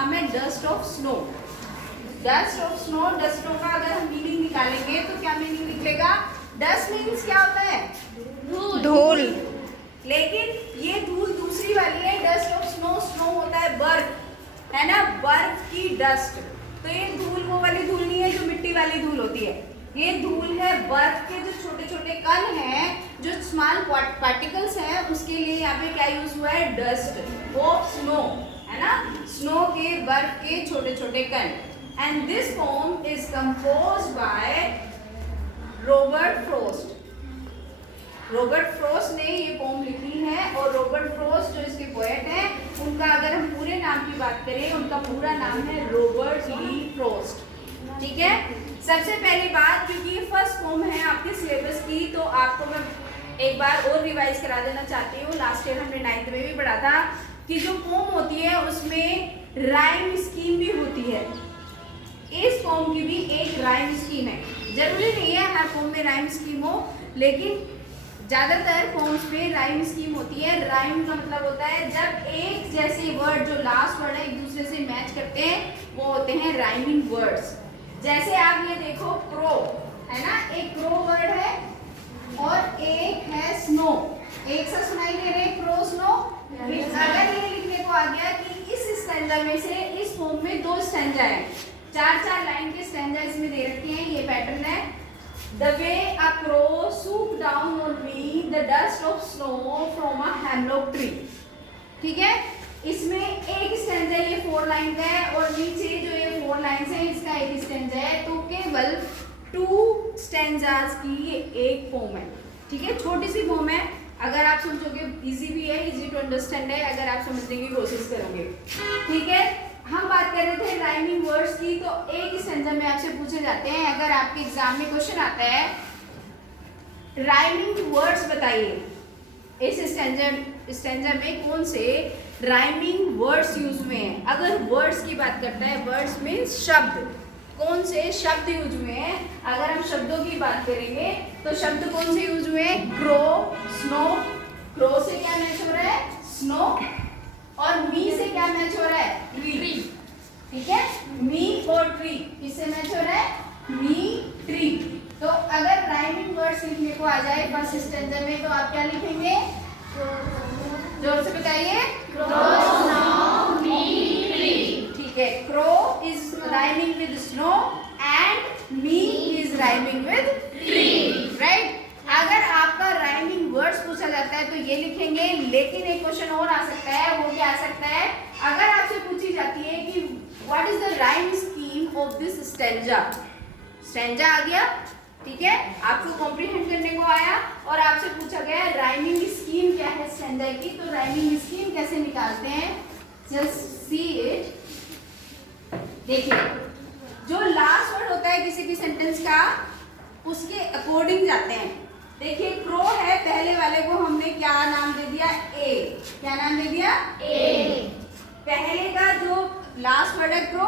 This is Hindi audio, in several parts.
नाम है dust of snow. Dust of snow, dust का अगर हम मीनिंग निकालेंगे तो क्या मीनिंग निकलेगा? डस्ट मीन्स क्या होता है? धूल। लेकिन ये धूल दूसरी वाली है, डस्ट ऑफ स्नो। स्नो होता है बर्फ, है ना, बर्फ की डस्ट। तो ये धूल वो वाली धूल नहीं है जो मिट्टी वाली धूल होती है, ये धूल है बर्फ के जो छोटे छोटे कण हैं, जो स्मॉल पार्टिकल्स हैं, उसके लिए यहाँ पे क्या यूज हुआ है? डस्ट ऑफ स्नो, है ना, स्नो के बर्फ के छोटे छोटे कण। And this pome is composed by Robert Frost. Robert Frost ने ये पोम लिखी है, और रॉबर्ट फ्रॉस्ट जो इसके पोएट हैं, उनका अगर हम पूरे नाम की बात करें, उनका पूरा नाम है रॉबर्ट ली फ्रॉस्ट। ठीक है, सबसे पहली बात, क्योंकि ये फर्स्ट पोम है आपके सिलेबस की, तो आपको मैं एक बार और रिवाइज करा देना चाहती हूँ। लास्ट ईयर हमने 9th में भी पढ़ा था कि जो पोम होती है उसमें राइम स्कीम भी होती है। इस पोम की भी एक राइम स्कीम है। जरूरी नहीं है हर पोम में राइम स्कीम हो, लेकिन ज्यादातर पोम्स पे राइम स्कीम होती है। राइम का मतलब होता है जब एक जैसे वर्ड, जो लास्ट वर्ड है, एक दूसरे से मैच करते हैं, वो होते हैं राइमिंग वर्ड्स। जैसे आप ये देखो, क्रो है ना, एक क्रो वर्ड है और एक है स्नो। एक सा सुनाई दे रहे क्रो स्नो। अगर ये लिखने को आ गया कि इस स्टैंजा में से, इस पोम में 2 स्टैंजा है, 4-4 लाइन के स्टैंजा इसमें दे रखे हैं, ये पैटर्न है। The way a crow swooped down on me, the dust of snow from a hemlock tree। ठीक है, इसमें एक स्टैंजा ये 4 लाइन का है, और नीचे जो ये 4 लाइन है इसका एक स्टैंजा है। तो केवल 2 स्टैंजाज की ये एक पोम है। ठीक है, छोटी सी पोम है। अगर आप समझोगे इजी भी है, इजी टू अंडरस्टैंड है, अगर आप समझने की कोशिश करोगे। ठीक है, हम बात कर रहे थे राइमिंग वर्ड्स की। तो एक स्टैंजा में आपसे पूछे जाते हैं, अगर आपके एग्जाम में क्वेश्चन आता है राइमिंग वर्ड्स बताइए, इस स्टैंजा में कौन से राइमिंग वर्ड्स यूज हुए हैं। अगर वर्ड्स की बात करता है, वर्ड्स मीन्स शब्द, कौन से शब्द यूज हुए हैं। अगर हम शब्दों की बात करेंगे तो शब्द कौन से यूज हुए हैं? Crow, snow. क्रो से क्या मैच हो रहा है? स्नो। और मी से क्या मैच हो रहा है? ट्री। ठीक है, मी और ट्री किससे मैच हो रहा है? मी, ट्री। तो अगर राइमिंग वर्ड्स लिखने को आ जाए फर्स्ट स्टैंजा में, तो आप क्या लिखेंगे? जोर से बताइए। क्रो, स्नो, मी, ट्री। ठीक है, crow is rhyming with snow and me is rhyming with tree, right. अगर आपका राइमिंग वर्ड्स पूछा जाता है तो ये लिखेंगे। लेकिन एक क्वेश्चन और आ सकता है, वो क्या आ सकता है? अगर आपसे पूछी जाती है कि what is the rhyme scheme of this stanza. Stanza आ गया, ठीक है, आपको कॉम्प्रिहेंड करने को आया, और आपसे पूछा गया राइमिंग स्कीम क्या है स्टैंजा की। तो राइमिंग स्कीम कैसे निकालते हैं, जस्ट सी इट। देखिए, जो लास्ट वर्ड होता है किसी भी सेंटेंस का, उसके अकॉर्डिंग जाते हैं। देखिए, क्रो है, पहले वाले को हमने क्या नाम दे दिया? ए। क्या नाम दे दिया? ए। पहले का जो लास्ट वर्ड है क्रो।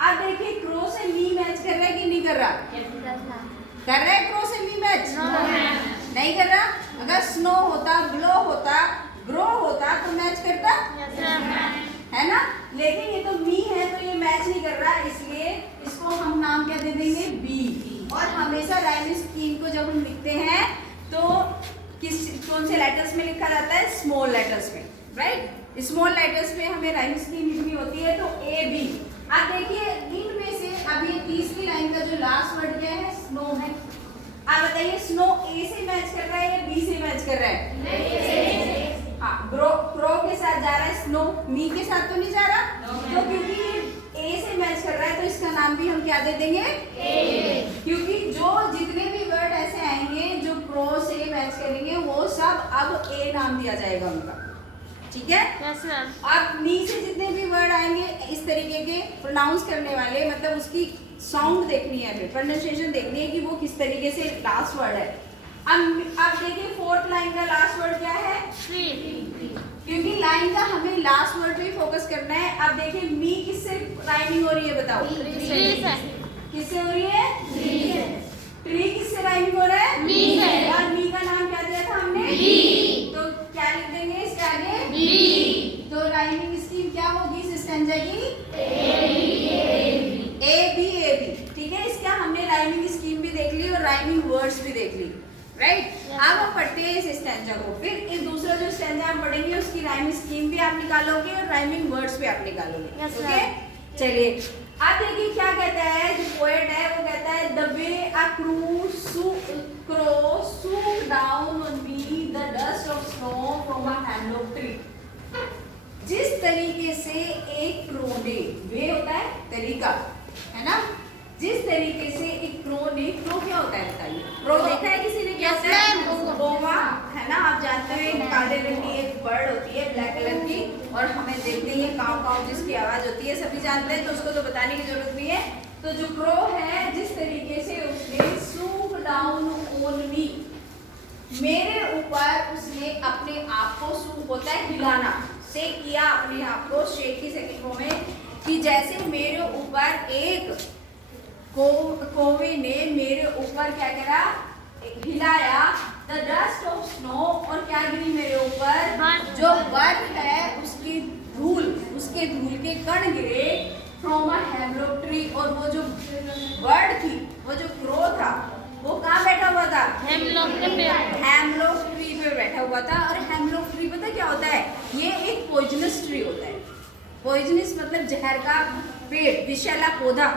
अब देखिए, क्रो से मी मैच कर रहा है कि नहीं कर रहा? कर रहा है क्रो से मी मैच? नहीं कर रहा। अगर स्नो होता, ब्लो होता, ग्रो होता तो मैच करता, है ना। लेकिन ये तो मी है तो ये मैच नहीं कर रहा, इसलिए इसको हम नाम क्या दे देंगे? बी। और हमेशा राइम स्कीम को जब हम लिखते हैं तो कौन से लेटर्स में लिखा जाता है? स्मॉल लेटर्स में, राइट। स्मॉल लेटर्स में हमें राइम स्कीम लिखनी होती है, तो ए बी। अब देखिए, इनमें से अब ये तीसरी लाइन का जो लास्ट वर्ड क्या है? स्नो है। आप बताइए, स्नो ए से मैच कर रहा है या बी से मैच कर रहा है? हाँ, क्रो के साथ जा रहा है, स्नो मी के साथ तो नहीं जा रहा। तो क्योंकि ए से मैच कर रहा है तो इसका नाम भी हम क्या दे देंगे? ए। क्योंकि जो जितने भी वर्ड ऐसे आएंगे जो क्रो से मैच करेंगे, वो सब अब ए नाम दिया जाएगा उनका। ठीक है, यस मैम। अब मी से जितने भी वर्ड आएंगे इस तरीके के प्रोनाउंस करने वाले, मतलब उसकी साउंड देखनी है, हमें प्रोनाउंसिएशन देखनी है कि वो किस तरीके से लास्ट वर्ड है। अब देखिए, 4th लाइन का लास्ट वर्ड क्या है? ट्री। क्योंकि लाइन का हमें लास्ट वर्ड पे फोकस करना है। अब देखिए, मी किससे राइमिंग हो रही है बताओ? किससे हो रही है? ट्री किससे राइमिंग हो रहा है? मी से। और मी का नाम क्या दिया था हमने? बी। तो क्या लिख देंगे इसके आगे? बी। तो राइमिंग स्कीम क्या होगी इस स्टैंजा की? ए बी ठीक है। इसका हमने राइमिंग स्कीम भी देख ली और राइमिंग वर्ड्स भी देख ली, राइट। अब हम पढ़ते हैं इस स्टैंजा को। फिर इस दूसरा जो स्टैंजा हम पढ़ेंगे उसकी राइमिंग स्कीम भी आप निकालोगे और राइमिंग वर्ड्स भी आप निकालोगे, ओके। चलिए अब देखिए क्या कहता है जो पोएट है, वो कहता है the way a crow swooped down on me the dust of snow from a hemlock tree। जिस तरीके से एक क्रो ने, वे होता है तरीका, है ना, जिस तरीके से एक क्रो ने, क्रो क्या होता है बताइए? क्रो देखा है किसी ने? क्या होता है? कौवा, है ना, आप जानते हैं काले रंग की एक बर्ड होती है ब्लैक कलर की, और हमें देखते हैं काव काव जिसकी आवाज होती है, सभी जानते हैं, तो उसको तो बताने की जरूरत नहीं है। तो जो क्रो है, जिस तरीके से उसने swoop down on me, मेरे ऊपर उसने अपने आप को, सूप होता है हिलाना, से किया अपने आप को, शेक की सेकंडों में, कि जैसे मेरे ऊपर एक कौवे ने मेरे ऊपर क्या करा, हिलाया, द डस्ट ऑफ स्नो, और क्या गिरी मेरे ऊपर, जो बर्फ है उसकी धूल, उसके धूल के कण गिरे, फ्रॉम अ हेमलॉक ट्री, और वो जो बर्ड थी, वो जो क्रो था, वो कहाँ बैठा हुआ था? हेमलॉक ट्री पे बैठा हुआ था। और हेमलॉक ट्री पता क्या होता है? ये एक पॉइजनस ट्री होता है। पॉइजनस मतलब जहर का पेड़, विषैला पौधा,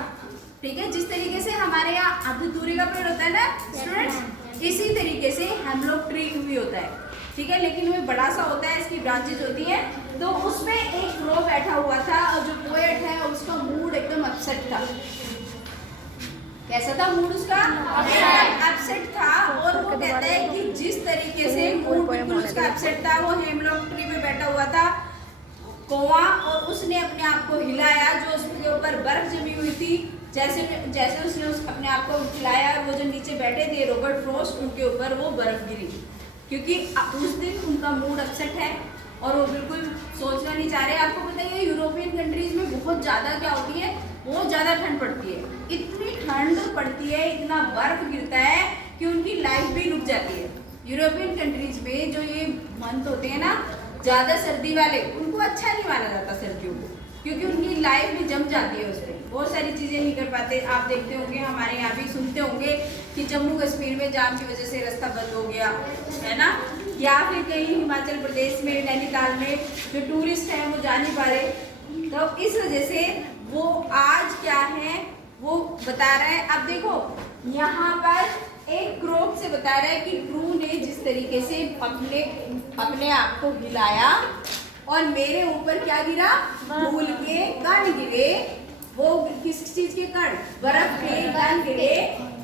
ठीक है। जिस तरीके से हमारे यहाँ धतूरे का पेड़ होता है ना स्टूडेंट्स, इसी तरीके से हेमलॉक ट्री भी होता है, ठीक है। लेकिन वो बड़ा सा होता है, इसकी ब्रांचेज होती हैं। तो उसमें एक क्रो बैठा हुआ था, और जो पोएट है उसका मूड एकदम अपसेट था। कैसा था मूड उसका? अपसेट था। और वो कहता है कि जिस तरीके से मूड बिल्कुल उसका अपसेट था, वो हेमलॉक ट्री पे बैठा हुआ था कौवा, और उसने अपने आप को हिलाया, जो उसके ऊपर बर्फ जमी हुई थी, जैसे जैसे उसने अपने आप को हिलाया, वो जो नीचे बैठे थे रॉबर्ट फ्रॉस्ट, उनके ऊपर वो बर्फ गिरी, क्योंकि उस दिन उनका मूड अपसेट है और वो बिल्कुल सोचना नहीं चाह रहे। आपको पता है यूरोपियन कंट्रीज में बहुत ज़्यादा क्या होती है, बहुत ज़्यादा ठंड पड़ती है, इतनी ठंड पड़ती है, इतना बर्फ गिरता है कि उनकी लाइफ भी रुक जाती है। यूरोपियन कंट्रीज में जो ये मंथ होते हैं ना ज़्यादा सर्दी वाले, उनको अच्छा नहीं माना जाता सर्दियों को, क्योंकि उनकी लाइफ भी जम जाती है, उसमें बहुत सारी चीज़ें नहीं कर पाते। आप देखते होंगे, हमारे यहाँ भी सुनते होंगे कि जम्मू कश्मीर में जाम की वजह से रास्ता बंद हो गया, है ना, या फिर कहीं हिमाचल प्रदेश में, नैनीताल में जो टूरिस्ट हैं वो जा नहीं पा रहे। तो इस वजह से वो आज क्या है वो बता रहा है। अब देखो यहाँ पर एक क्रोक से बता रहा है कि क्रू ने जिस तरीके से अपने आप को हिलाया और मेरे ऊपर क्या गिरा, धूल के कण गिरे, वो किस चीज के कण, बर्फ के कण गिरे,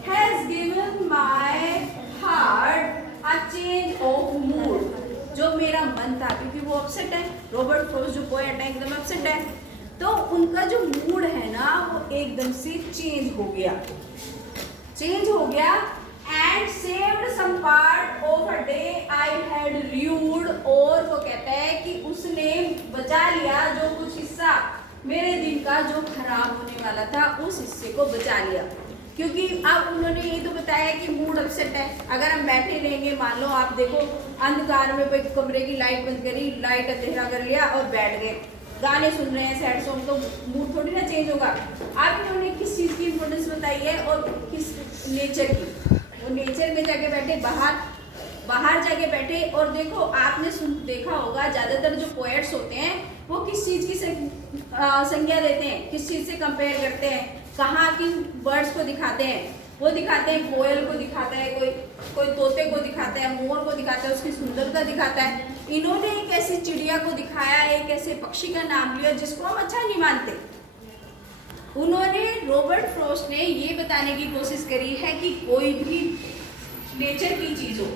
has given my heart a change of mood, जो मेरा मन था, क्योंकि वो अपसेट है, रॉबर्ट फ्रॉस्ट जो पोएट है एकदम अपसेट है, तो उनका जो मूड है ना वो एकदम से चेंज हो गया and saved some part of a day I had rude, और वो कहता है कि उसने बचा लिया जो कुछ हिस्सा मेरे दिन का जो खराब होने वाला था, उस हिस्से को बचा लिया। क्योंकि अब उन्होंने ये तो बताया कि मूड अपसेट है, अगर हम बैठे रहेंगे, मान लो आप देखो अंधकार में कोई कमरे की लाइट बंद करी, लाइट अंधेरा कर लिया और बैठ गए, गाने सुन रहे हैं सैड सॉन्ग, तो मूड थोड़ी ना चेंज होगा। अब इन्होंने किस चीज़ की इम्पोर्टेंस बताई है और किस नेचर की, वो नेचर में जाके बैठे, बाहर जाके बैठे। और देखो आपने देखा होगा ज़्यादातर जो पोएट्स होते हैं वो किस चीज़ की संज्ञा देते हैं, किस चीज़ से कंपेयर करते हैं, कहाँ की बर्ड्स को दिखाते हैं, वो दिखाते हैं कोयल को दिखाता है, कोई तोते को दिखाता है, मोर को दिखाता है, उसकी सुंदरता दिखाता है। इन्होंने एक ऐसी चिड़िया को दिखाया, एक ऐसे पक्षी का नाम लिया जिसको हम अच्छा नहीं मानते। उन्होंने, रॉबर्ट फ्रॉस्ट ने ये बताने की कोशिश करी है कि कोई भी नेचर की चीज़ हो,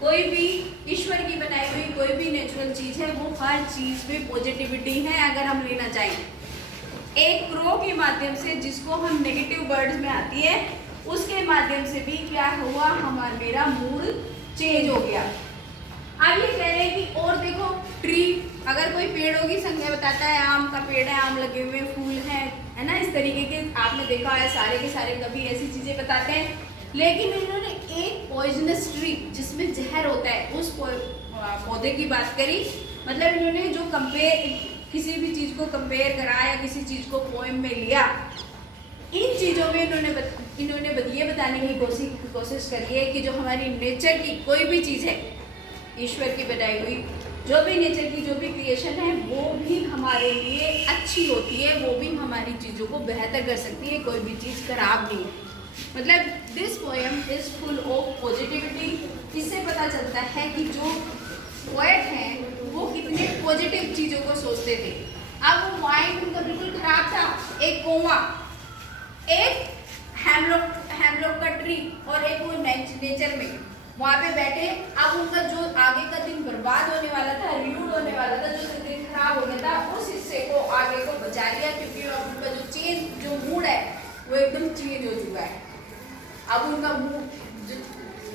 कोई भी ईश्वर की बनाई हुई कोई भी नेचुरल चीज़ है, वो हर चीज़ में पॉजिटिविटी है अगर हम लेना चाहें। एक क्रो के माध्यम से जिसको हम नेगेटिव वर्ड्स में आती है, उसके माध्यम से भी क्या हुआ, मेरा मूड चेंज हो गया। अब ये कह रहे हैं कि और देखो ट्री, अगर कोई पेड़ों की संख्या बताता है, आम का पेड़ है, आम लगे हुए फूल हैं, है ना, इस तरीके के आपने देखा है, सारे के सारे कभी ऐसी चीज़ें बताते हैं। लेकिन इन्होंने एक पॉइजनस ट्री जिसमें जहर होता है उस पौधे की बात करी, मतलब इन्होंने जो किसी भी चीज़ को कंपेयर करा या किसी चीज़ को पोएम में लिया, इन चीज़ों में इन्होंने ये बताने की कोशिश करी है कि जो हमारी नेचर की कोई भी चीज़ है, ईश्वर की बनाई हुई जो भी नेचर की जो भी क्रिएशन है, वो भी हमारे लिए अच्छी होती है, वो भी हमारी चीज़ों को बेहतर कर सकती है, कोई भी चीज़ खराब नहीं है। मतलब this poem is full of positivity. इससे पता चलता है कि जो पोएट हैं वो कितने पॉजिटिव चीज़ों को सोचते थे। अब वो माइंड उनका बिल्कुल खराब था। एक कौवा, एक हेमलॉक का ट्री और एक वो नेचर में वहाँ पे बैठे। अब उनका जो आगे का दिन बर्बाद होने वाला था, रियूड होने वाला था, जो दिन खराब हो गया था, उस हिस्से को आगे को बचा लिया, क्योंकि अब उनका जो मूड है वो एकदम चेंज हो चुका है। अब उनका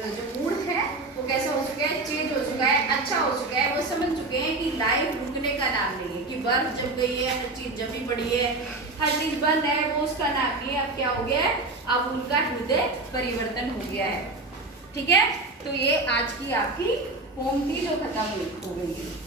जो मूड है वो कैसा हो चुका है, चेंज हो चुका है, अच्छा हो चुका है। वो समझ चुके हैं कि लाइफ रुकने का नाम नहीं है, कि बर्फ जम गई है, हर चीज जमी पड़ी है, हर चीज बंद है, वो उसका नाम नहीं है। अब क्या हो गया है, अब उनका हृदय परिवर्तन हो गया है। ठीक है, तो ये आज की आपकी पोम थी जो खत्म हो गई है।